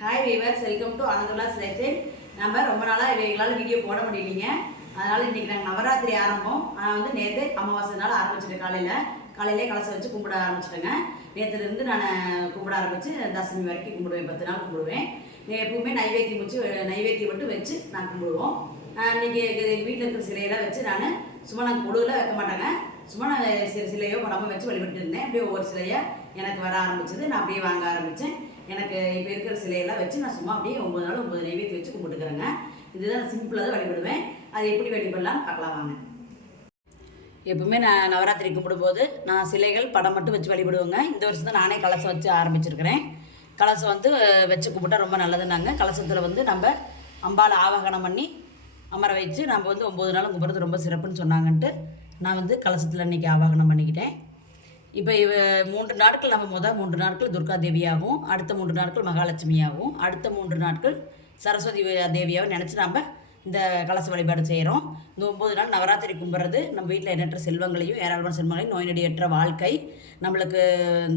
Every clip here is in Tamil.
Hi viewers, welcome to Anandvilas lifestyle. நம்ம ரொம்ப நாளாக எங்களால் வீடியோ போட முடியலைங்க. அதனால் இன்றைக்கி நாங்கள் நவராத்திரி ஆரம்பம். நான் வந்து நேற்று அமாவாசைனால ஆரம்பிச்சிட்டேன். காலையிலே கலசை வச்சு கும்பிட ஆரம்பிச்சிட்டேங்க. நேற்றுலேருந்து நான் கும்பிட ஆரம்பித்து தசமி வரைக்கும் கும்பிடுவேன். 10 நாள் கும்பிடுவேன். எப்பவுமே நைவேத்தியம் மட்டும் வச்சு நான் கும்பிடுவோம். இன்றைக்கி எங்கள் வீட்டில் இருக்கிற சிலையெல்லாம் வச்சு நான் சும்மா நாங்கள் கொடுவில் வைக்க மாட்டேங்க. சும்மா நான் சிலையோ படமாக வச்சு வழிபட்டு இருந்தேன். அப்படியே ஒவ்வொரு சிலையாக எனக்கு வர ஆரம்பிச்சது. நான் அப்படியே வாங்க ஆரம்பித்தேன். எனக்கு இப்போ இருக்கிற சிலையெல்லாம் வச்சு நான் சும்மா அப்படியே 9 நாள் 9 நைவேத்தி வச்சு கும்பிட்டுக்கிறேங்க. இதுதான் நான் சிம்பிளாக தான் வழிபடுவேன். அது எப்படி வழிபடலான்னு பார்க்கலாம் வாங்க. எப்பவுமே நான் நவராத்திரி கும்பிடும்போது நான் சிலைகள் படம் மட்டும் வச்சு வழிபடுவேங்க. இந்த வருஷம் தான் நானே கலசம் வச்சு ஆரம்பிச்சிருக்கிறேன். கலசம் வந்து வச்சு கும்பிட்டா ரொம்ப நல்லதுனாங்க. கலசத்தில் வந்து நம்ம அம்பாள் ஆவாகனம் பண்ணி அமர வச்சு நம்ம வந்து 9 நாளும் கும்பிட்றது ரொம்ப சிறப்புன்னு சொன்னாங்கன்ட்டு நான் வந்து கலசத்தில் இன்றைக்கி ஆவாகனம் பண்ணிக்கிட்டேன். இப்போ 3 நாட்கள் நம்ம 3 நாட்கள் துர்கா தேவியாகவும், அடுத்த 3 நாட்கள் மகாலட்சுமியாகவும், அடுத்த 3 நாட்கள் சரஸ்வதி தேவியாகவும் நினச்சி நம்ம இந்த கலச வழிபாடு செய்கிறோம். இந்த 9 நாள் நவராத்திரி கும்பிட்றது நம்ம வீட்டில் எண்ணற்ற செல்வங்களையும் ஏராளமான செல்வங்களையும் நோய் நொடியற்ற வாழ்க்கை நம்மளுக்கு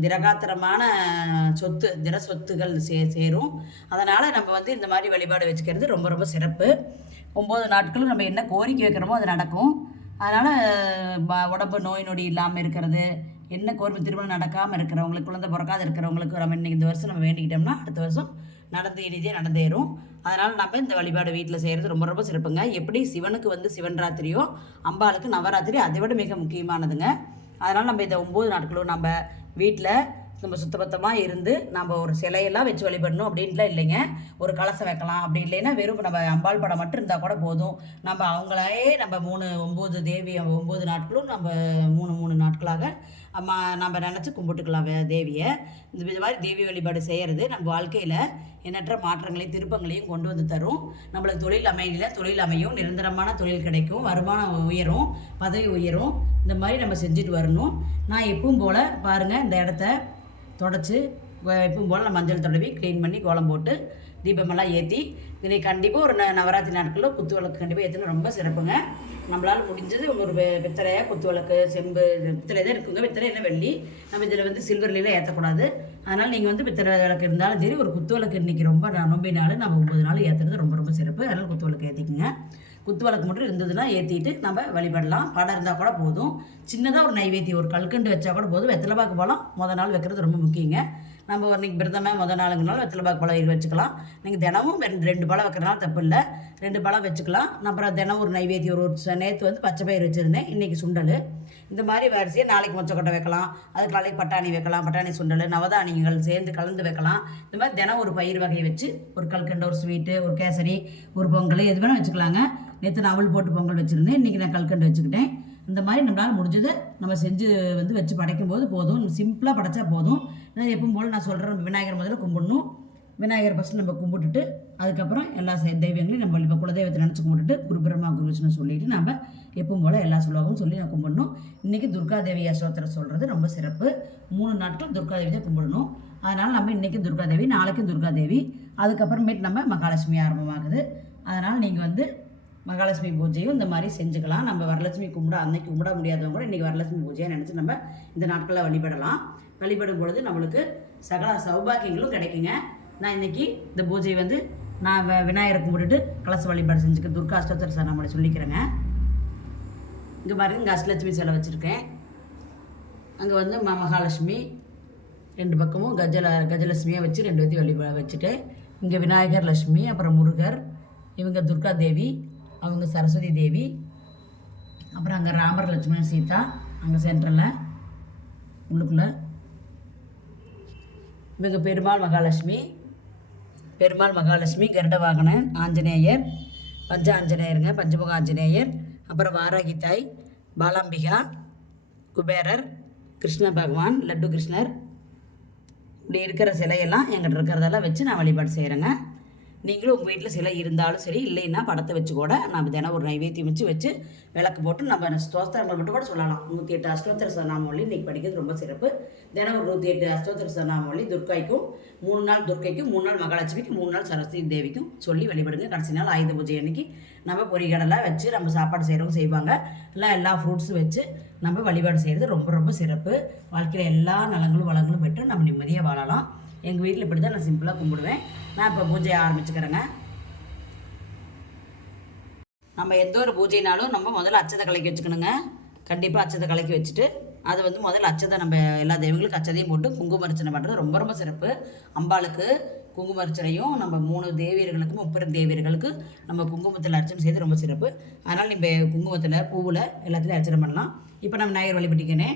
திரகாத்திரமான திர சொத்துகள் சேரும். அதனால் நம்ம வந்து இந்த மாதிரி வழிபாடு வச்சுக்கிறது ரொம்ப ரொம்ப சிறப்பு. 9 நாட்களும் நம்ம என்ன கோரிக்கை வைக்கிறோமோ அது நடக்கும். அதனால் உடம்பு நோய் நொடி இல்லாமல் இருக்கிறது, என்ன கோரிக்கை திருமணம் நடக்காமல் இருக்கிறவங்களுக்கு, குழந்தை பிறக்காது இருக்கிறவங்களுக்கு நம்ம இன்றைக்கி இந்த வருஷம் நம்ம வேண்டிக்கிட்டோம்னா அடுத்த வருஷம் இனிதே நடந்தேறும். அதனால் நம்ம இந்த வழிபாடு வீட்டில் செய்கிறது ரொம்ப ரொம்ப சிறப்புங்க. எப்படி சிவனுக்கு வந்து சிவன் ராத்திரியோ அம்பாளுக்கு நவராத்திரி அதை விட மிக முக்கியமானதுங்க. அதனால் நம்ம இந்த 9 நாட்களும் நம்ம வீட்டில் நம்ம சுத்தபத்தமாக இருந்து நம்ம ஒரு சிலையெல்லாம் வச்சு வழிபடணும் அப்படின்ட்டுலாம் இல்லைங்க. ஒரு கலசம் வைக்கலாம், அப்படி இல்லைன்னா வெறும் நம்ம அம்பாள் படம் மட்டும் இருந்தால் கூட போதும். நம்ம அவங்களே நம்ம 9 நாட்களும் நம்ம 3 நாட்களாக நம்ம நினச்சி கும்பிட்டுக்கலாம் தேவியை. இந்த மாதிரி தேவி வழிபாடு செய்கிறது நம்ம வாழ்க்கையில் எண்ணற்ற மாற்றங்களையும் திருப்பங்களையும் கொண்டு வந்து தரும். நம்மளுக்கு தொழில் அமையும், நிரந்தரமான தொழில் கிடைக்கும், வருமானம் உயரும், பதவி உயரும். இந்த மாதிரி நம்ம செஞ்சுட்டு வரணும். நான் எப்பவும் போல் பாருங்கள், இந்த இடத்த தொடச்சி எப்பவும் போல் நான் மஞ்சள் தடவி க்ளீன் பண்ணி கோலம் போட்டு தீபமெல்லாம் ஏற்றி இன்னைக்கு கண்டிப்பாக ஒரு நவராத்திரி நாட்களில் குத்து விளக்கு கண்டிப்பாக ஏற்றினா ரொம்ப சிறப்புங்க. நம்மளால் முடிஞ்சது ஒரு பித்தளையாக குத்து விளக்கு, செம்பு பித்தளை தான் இருக்குங்க. பித்தளை என்ன வெள்ளி, நம்ம இதில் வந்து சில்வர்லாம் ஏற்றக்கூடாது. அதனால் நீங்கள் வந்து பித்தளை விளக்கு இருந்தாலும் சரி, ஒரு குத்து விளக்கு இன்றைக்கி ரொம்ப நம்பினாலும் நம்ம 9 நாள் ஏற்றுறது ரொம்ப ரொம்ப சிறப்பு. அதனால் குத்து விளக்கு ஏற்றிக்குங்க. குத்து விளக்கு மட்டும் இருந்ததுன்னா ஏற்றிட்டு நம்ம வழிபடலாம். படம் இருந்தால் கூட போதும். சின்னதாக ஒரு நைவேத்தியம் ஒரு கல்கண்டு வச்சா கூட போதும். வெத்தலைப்பாக்கு பழம் நாள் வைக்கிறது ரொம்ப முக்கியங்க. நம்ம இன்றைக்கி பிரதம நாளுங்கனாலும் வெத்தலைப்பாக்கு பழம் வச்சுக்கலாம். நீங்கள் தினமும் 2 பழம் வைக்கிறனால தப்பு இல்லை, 2 பழம் வச்சுக்கலாம். அப்புறம் தினம் ஒரு நைவேத்தியம் நேற்று வந்து பச்சை பயிர் வச்சுருந்தேன், இன்றைக்கி சுண்டல். இந்த மாதிரி வரிசையாக நாளைக்கு மொச்சக்கொட்டை வைக்கலாம், அதுக்கு நாளைக்கு பட்டாணி வைக்கலாம், பட்டாணி சுண்டல், நவதானியங்கள் சேர்ந்து கலந்து வைக்கலாம். இந்த மாதிரி தினம் ஒரு பயிர் வகையை வச்சு ஒரு கல்கண்டு, ஒரு ஸ்வீட்டு, ஒரு கேசரி, ஒரு பொங்கல் எது வேணால் வச்சுக்கலாங்க. நேற்று நான் அவள் போட்டு பொங்கல் வச்சுருந்தேன், இன்றைக்கி நான் கல்கண்டு வச்சுக்கிட்டேன். இந்த மாதிரி நம்மளால் முடிஞ்சதை நம்ம செஞ்சு வந்து வச்சு படைக்கும்போது போதும். சிம்பிளாக படைச்சா போதும். எப்பவும் போல் நான் சொல்கிறேன், விநாயகர் முதல்ல கும்பிடணும். விநாயகர் ஃபஸ்ட்டு நம்ம கும்பிட்டுட்டு அதுக்கப்புறம் எல்லா தெய்வங்களையும் நம்ம இப்போ குலதெய்வத்தை நினச்சி கும்பிட்டுட்டு குரு பிரம்மா குரு விஷ்ணு சொல்லிவிட்டு நம்ம எப்பவும் போல் எல்லா சொல்லுவாகவும் சொல்லி நான் கும்பிடணும். இன்றைக்கி துர்காதேவி அஷ்டோத்திரம் சொல்கிறது ரொம்ப சிறப்பு. 3 நாட்கள் துர்காதேவி தான் கும்பிடணும். அதனால் நம்ம இன்றைக்கி துர்காதேவி, நாளைக்கும் துர்காதேவி, அதுக்கப்புறமேட்டு நம்ம மகாலட்சுமி ஆரம்பமாகுது. அதனால் நீங்கள் வந்து மகாலட்சுமி பூஜையும் இந்த மாதிரி செஞ்சுக்கலாம். நம்ம வரலட்சுமி அன்னைக்கு கும்பிட முடியாதவங்க கூட இன்றைக்கி வரலட்சுமி பூஜையை நினச்சி நம்ம இந்த நாட்களில் வழிபடலாம். வழிபடும் பொழுது நம்மளுக்கு சகல சௌபாக்கியங்களும் கிடைக்குங்க. நான் இன்றைக்கி இந்த பூஜை வந்து நான் விநாயகரை கும்பிட்டுட்டு கலச வழிபாடு செஞ்சுக்க துர்கா அஷ்டோத்திர சரணாமலை சொல்லிக்கிறேங்க. இங்கே பாருங்க, இங்கே அஷ்டலட்சுமி சிலை வச்சுருக்கேன். அங்கே வந்து மகாலட்சுமி 2 பக்கமும் கஜலட்சுமியாக வச்சு 2 வழிபாடு வச்சுட்டு, இங்கே விநாயகர், லட்சுமி, அப்புறம் முருகர், இவங்க துர்கா தேவி, அவங்க சரஸ்வதி தேவி, அப்புறம் அங்கே ராமர், லட்சுமணன், சீதா, அங்கே சென்ட்ரலில் உள்ளுக்குள்ளே இவங்க பெருமாள் மகாலட்சுமி, கருட வாகனன், ஆஞ்சநேயர், ஆஞ்சநேயருங்க, பஞ்சமுக ஆஞ்சநேயர், அப்புறம் வாராகி தாய், பாலாம்பிகா, குபேரர், கிருஷ்ண பகவான், லட்டு கிருஷ்ணர், இப்படி இருக்கிற சிலையெல்லாம் எங்கிட்ட இருக்கிறதெல்லாம் வச்சு நான் வழிபாடு செய்கிறேங்க. நீங்களும் உங்கள் வீட்டில் சிலை இருந்தாலும் சரி, இல்லைன்னா படத்தை வச்சு கூட நம்ம தினம் ஒரு நைவேத்தியம் வச்சு விளக்கு போட்டு நம்ம ஸ்தோத்திரங்கள் மட்டும் கூட சொல்லலாம். 108 அஷ்டோத்திர சரணாமொழி இன்றைக்கி படிக்கிறது ரொம்ப சிறப்பு. தினம் ஒரு 108 அஷ்டோத்திர சரணாமொழி துர்காய்க்கும் 3 நாள் துர்க்கைக்கும், 3 நாள் மகாலட்சுமிக்கும், 3 நாள் சரஸ்வதி தேவிக்கும் சொல்லி வழிபடுங்க. கடைசி நாள் ஆயுத பூஜை அன்றைக்கி நம்ம பொரிகடலாம் வச்சு நம்ம சாப்பாடு செய்கிறவங்க செய்வாங்க. எல்லா ஃப்ரூட்ஸும் வச்சு நம்ம வழிபாடு செய்கிறது ரொம்ப ரொம்ப சிறப்பு. வாழ்க்கையில் எல்லா நலங்களும் வளங்களும் பெற்று நம்ம நிம்மதியாக வாழலாம். எங்கள் வீட்டில் இப்படி தான் நான் சிம்பிளாக கும்பிடுவேன். நான் இப்போ பூஜையை ஆரம்பிச்சுக்கிறேங்க. நம்ம எந்த ஒரு பூஜைனாலும் நம்ம முதல்ல அச்சதை கலக்கி வச்சுக்கணுங்க. கண்டிப்பாக அச்சதை கலக்கி வச்சுட்டு அதை வந்து முதல்ல அச்சதை நம்ம எல்லா தெய்வங்களுக்கும் அச்சதையும் போட்டு குங்கும அர்ச்சனை பண்ணுறது ரொம்ப ரொம்ப சிறப்பு. அம்பாளுக்கு குங்கும அர்ச்சனையும் நம்ம 3 தேவியர்களுக்கு 30 தேவியர்களுக்கு நம்ம குங்குமத்தில் அர்ச்சனை செய்து ரொம்ப சிறப்பு. அதனால் நம்ம குங்குமத்தில் பூவில் எல்லாத்துலேயும் அர்ச்சனை பண்ணலாம். இப்போ நம்ம விநாயகர் வழிபட்டிக்கிறேன்.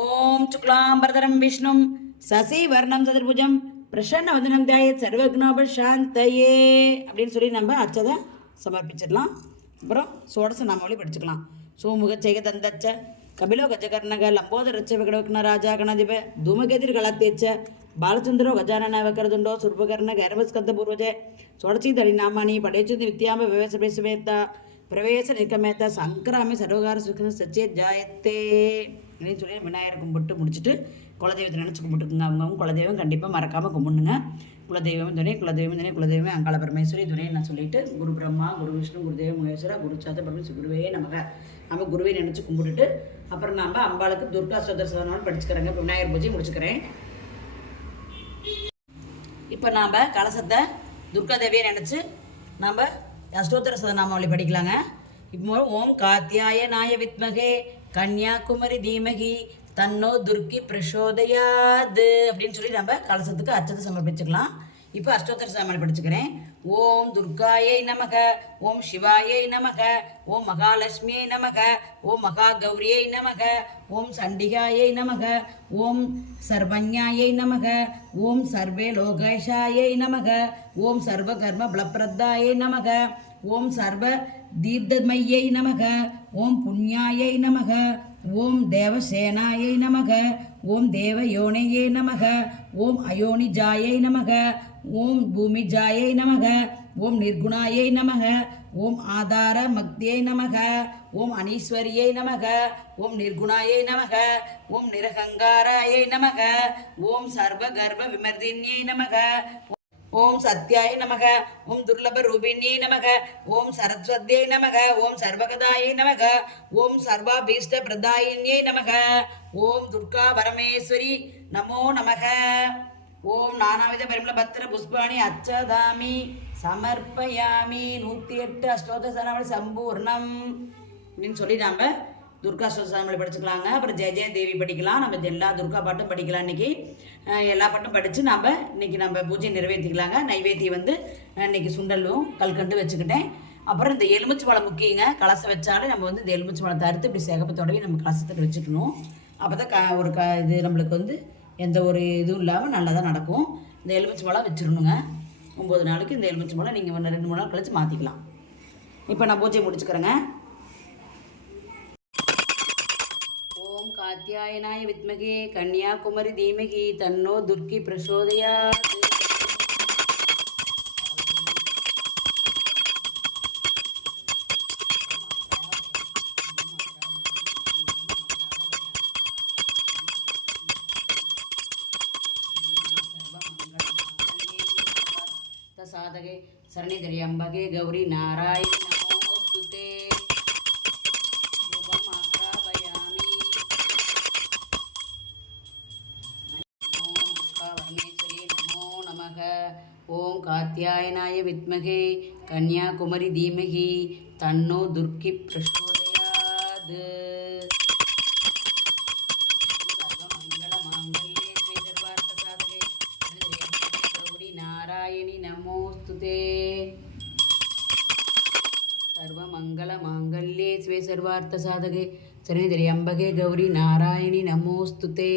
ஓம் சுக்லாம்பரதரம் விஷ்ணும் சசி வர்ணம் சதுர்புஜம் பிரசன்ன வதனம் தியாயத் சர்வக்னோப சாந்தயே அப்படின்னு சொல்லி நம்ம அச்சதை சமர்ப்பிச்சிடலாம். அப்புறம் சோடச நாமாவளி படிச்சுக்கலாம். சோமுக செய்கதந்தச்ச கபிலோ கஜகர்ணக லம்போதரச்ச விகடோக்ன ராஜா கணதிப தூமகேதிர் கலாத்தேச்ச பாலச்சந்திரோ கஜானன வக்கரதுண்டோ சுர்பகர்ண கைரவஸ்கந்த பூர்வஜே சோடச்சி தளி நாமானி படைச்சுந்தி வித்யாம்ப விவேச பேசுவேத்தா பிரவேச நிற்கமேத்தா சங்கராமி சர்வகார சுக்கின சச்சே ஜாயத்தே அப்படின்னு சொல்லி விநாயகர் கும்பிட்டு முடிச்சுட்டு குலதெய்வத்தை நினச்சி கும்பிட்டுருக்குங்க. அவங்கவுங்க குலதெய்வம் கண்டிப்பாக மறக்காமல் கும்பிடுங்க. குலதெய்வம் துணை குலதெய்வம் அங்காள பரமேஸ்வரி துணை நான் சொல்லிட்டு குரு பிரம்மா குரு விஷ்ணு குருதேவ மகேஸ்வரா குரு சாத்த பரமேஸ்வரி குருவே நம்ம குருவை நினச்சி கும்பிட்டுட்டு அப்புறம் நம்ம அம்பாளுக்கு துர்கா ஸ்தோத்திர சதனாலும் படிச்சுக்கிறேங்க. இப்போ விநாயகர் பூஜையை முடிச்சுக்கிறேன். இப்போ நாம் கலசத்தை துர்கா தேவியை நினச்சி நம்ம அஷ்டோத்தர சதநாமாவளி படிக்கலாங்க. இப்போ ஓம் காத்தியாய நாய வித்மகே கன்யாகுமரி தீமகி தன்னோ துர்க்கி பிரசோதயாது அப்படின்னு சொல்லி நம்ம கலசத்துக்கு அச்சத்தை சமர்ப்பிச்சுக்கலாம். இப்போ அஷ்டோத்தர சதநாமாவளி படிச்சுக்கிறேன். ஓம் துர்காயை நமக ஓம் சிவாயை நமக ஓம் மகாலட்சுமியை நமக ஓம் மகா கௌரியை நமக ஓம் சண்டிகாயை நமக ஓம் சர்வஞாயை நமக ஓம் சர்வே லோகேஷாயை நமக ஓம் சர்வகர்ம பலப்பிரதாயை நமக ஓம் சர்வ தீர்த்தமய்யை நமக ஓம் புண்ணியாயை நமக ஓம் தேவசேனாயை நமக ஓம் தேவயோனையை நமக ஓம் அயோனிஜாயை நமக ஓம் பூமிஜாயை நமக ஓம் நிர்குணாயை நமக ஓம் ஆதார மக்தியை நமக ஓம் அனீஸ்வரியை நமக ஓம் நிர்குணாயை நமக ஓம் நிரகங்காராயை நமக ஓம் சர்வ கர்ப்ப விமர்தின்யை நமக ஓம் சத்யாய நமக ஓம் துர்லப ரூபிணியை நமக ஓம் சரஸ்வத்யை நமக ஓம் சர்வகதாயை நமக ஓம் சர்வாபீஷ்ட பிரதாயின்யை நமக ஓம் துர்கா பரமேஸ்வரி நமோ நமக ஓம் நானாவித பரிமள பத்திர புஷ்பாணி அச்சதாமி சமர்ப்பயாமி 108 அஷ்டோத்தர சதநாமாவளி சம்பூர்ணம் அப்படின்னு சொல்லி நாம் துர்கா சதநாமாவளி படிச்சுக்கலாங்க. அப்புறம் ஜெய ஜெய தேவி படிக்கலாம். நம்ம எல்லா துர்கா பாட்டும் படிக்கலாம். இன்றைக்கி எல்லா பாட்டும் படித்து நாம் இன்றைக்கி நம்ம பூஜை நிறைவேற்றிக்கலாங்க. நைவேத்தியம் வந்து இன்றைக்கி சுண்டலும் கல்கண்டு வச்சுக்கிட்டேன். அப்புறம் இந்த எலுமிச்சு பழம் முக்கியங்க. கலசம் வச்சாலும் நம்ம வந்து இந்த எலுமிச்சு பழத்தை அறுத்து இப்படி சேகப்பத்தோடவே நம்ம கலசத்துக்கு வச்சுக்கணும். அப்போ தான் இது நம்மளுக்கு வந்து எந்த ஒரு இதுவும் இல்லாமல் நல்லா தான் நடக்கும். இந்த எலுமிச்சு பழம் வச்சிடணுங்க. 9 நாளைக்கு இந்த எலுமிச்சு பழம் நீங்கள் 2-3 நாள் கழித்து மாற்றிக்கலாம். இப்போ நான் பூஜை முடிச்சுக்கிறேங்க. ஓம் காத்தியாயனாய வித்மகே கன்யாகுமரி தீமகி தன்னோ துர்க்கி பிரசோதயாத். சாதகே சரணிதரி அம்பகே கௌரி நாராயணி நமோஸ்துதே. ரூபம் ஆக்ராபயாமி. ஓம் துர்கா பரமேஸ்வரி நமோ நமக. ஓம் காத்தியாயனாய வித்மகே கன்யாகுமரி தீமகி தன்னோ துர்க்கி பிரசோதயாது. நாராயணி நமோஸ்துதே. சர்வமங்கள மாங்கல்யே ஸ்வே சர்வார்த்த சாதகே சரணிதரி அம்பகே கௌரி நாராயணி நமோஸ்துதே.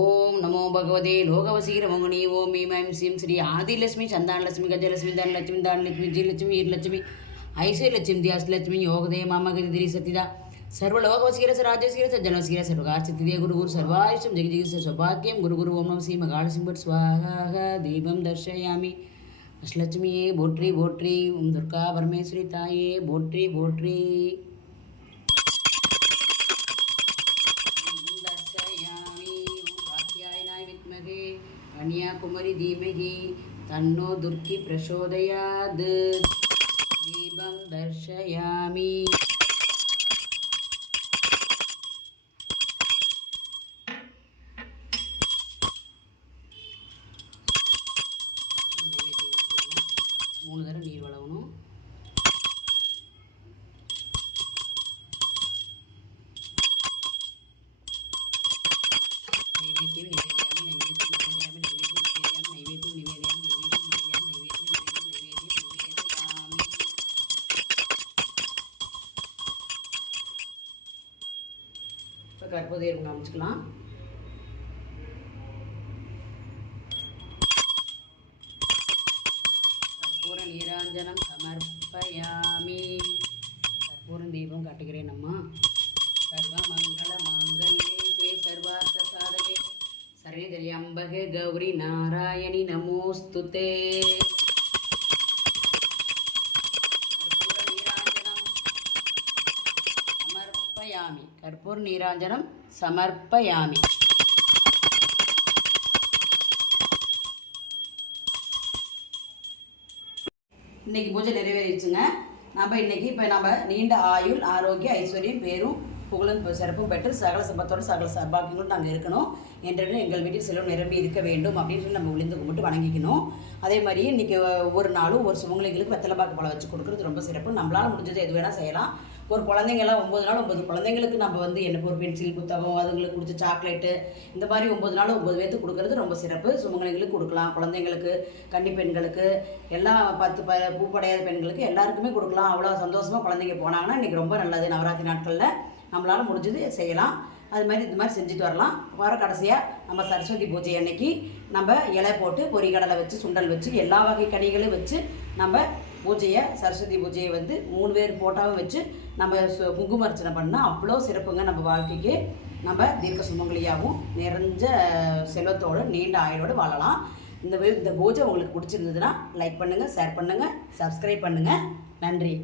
ஓம் நமோ பகவதே லோகவசீரமோகினி. ஓம் ஈம் ஐம் ஸ்ரீம் ஸ்ரீ ஆதிலட்சுமி சந்தானலட்சுமி கஜலட்சுமி தனலட்சுமி தானலட்சுமி ஜீலட்சுமி ஈரலட்சுமி ஐஸ்வர்யலட்சுமி தியாசலட்சுமி யோகதே மாமகதிரி சத்திதா सर्वलोकवसीर सराजसीर सज्जनवसीर सर्वगार्चित्य गुरु गुरु सर्वायुषं जगि जगि सौभाग्यं गुरु गुरु ओम नमः श्री मगालसिंह स्वाहा. दीपं दर्शयामि. अष्टलक्ष्मीये बोट्री बोट्री. ओम दुर्गा परमेश्वरी ताये बोट्री बोट्री. दर्शयामि. ओम कात्यायनाय विद्महे कन्याकुमारी धीमहि तन्नो दुर्गी प्रचोदयात्. दीपं दर्शयामि. 3 தடவை நீர் வளவணும். நைவேத்தியம் நிவேதியாமி நைவேத்தியம் நிவேதியாமி நைவேத்தியம் நிவேதியாமி நைவேத்தியம் நிவேதியாமி நைவேத்தியம் நிவேதியாமி நைவேத்தியம் நிவேதியாமி. இப்போ கற்பூரம் காமிச்சிக்கலாம். கற்பூர நீராஞ்சனம் சமர்ப்பயாமி. கற்பூரம் தீபம் காட்டுகிறேன் அம்மா. சர்வ மங்கள மாங்கல்யே சிவே சர்வார்த்த சாதகே சரண்யே கௌரி நாராயணி நமோஸ்துதே. கற்பூர நீராஞ்சனம் சமர்ப்பயாமி. கற்பூர நீராஞ்சனம் சமர்ப்பயாமி. இன்னைக்கு பூஜை நிறைவேறிடுச்சுங்க. நம்ம நீண்ட ஆயுள் ஆரோக்கிய ஐஸ்வர்யம் பேரும் புகழும் சிறப்பும் பெற்று சகல சம்பத்தோடு சகல சர்பாக்கியங்களும் நாங்கள் இருக்கணும் என்றும் எங்கள் வீட்டில் செல்வம் நிரம்பி இருக்க வேண்டும் அப்படின்னு சொல்லி நம்ம விழுந்து கும்பிட்டு வணங்கிக்கணும். அதே மாதிரி இன்றைக்கி ஒவ்வொரு நாளும் ஒரு சுமங்கலிகளுக்கு வெத்தலை பாக்கு பழம் வச்சு கொடுக்குறது ரொம்ப சிறப்பு. நம்மளால் முடிஞ்சது எது வேணால் செய்யலாம். ஒரு குழந்தைங்கள்லாம் 9 நாள் 9 குழந்தைங்களுக்கு நம்ம என்ன ஒரு பென்சில் புத்தகம் அதுங்களுக்கு பிடிச்ச சாக்லேட்டு இந்த மாதிரி 9 நாள் 9 பேர்த்துக்கு கொடுக்குறது ரொம்ப சிறப்பு. சுமங்கலிகளுக்கு கொடுக்கலாம், குழந்தைங்களுக்கு, கன்னி பெண்களுக்கு, எல்லாம் 10 பூப்படையாத பெண்களுக்கு எல்லாருக்குமே கொடுக்கலாம். அவ்வளோ சந்தோஷமாக குழந்தைங்க போனாங்கன்னா இன்றைக்கி ரொம்ப நல்லது. நவராத்திரி நாட்களில் நம்மளால் முடிஞ்சது செய்யலாம். அது மாதிரி இது மாதிரி செஞ்சுட்டு வரலாம். வர கடைசியாக நம்ம சரஸ்வதி பூஜை அன்னைக்கு நம்ம இலை போட்டு பொரிகடலை வச்சு சுண்டல் வச்சு எல்லா வகை கனிகளும் வச்சு நம்ம பூஜையை சரஸ்வதி பூஜையை 3 பேர் போட்டாவும் வச்சு நம்ம குங்கும அர்ச்சனை பண்ணால் அவ்வளோ சிறப்புங்க. நம்ம வாழ்க்கைக்கு நம்ம தீர்க்க சுமங்கலியாகவும் நிறைஞ்ச செல்வத்தோடு நீண்ட ஆயுளோடு வாழலாம். இந்த பூஜை உங்களுக்கு பிடிச்சிருந்ததுன்னா லைக் பண்ணுங்கள், ஷேர் பண்ணுங்கள், சப்ஸ்கிரைப் பண்ணுங்கள். நன்றி.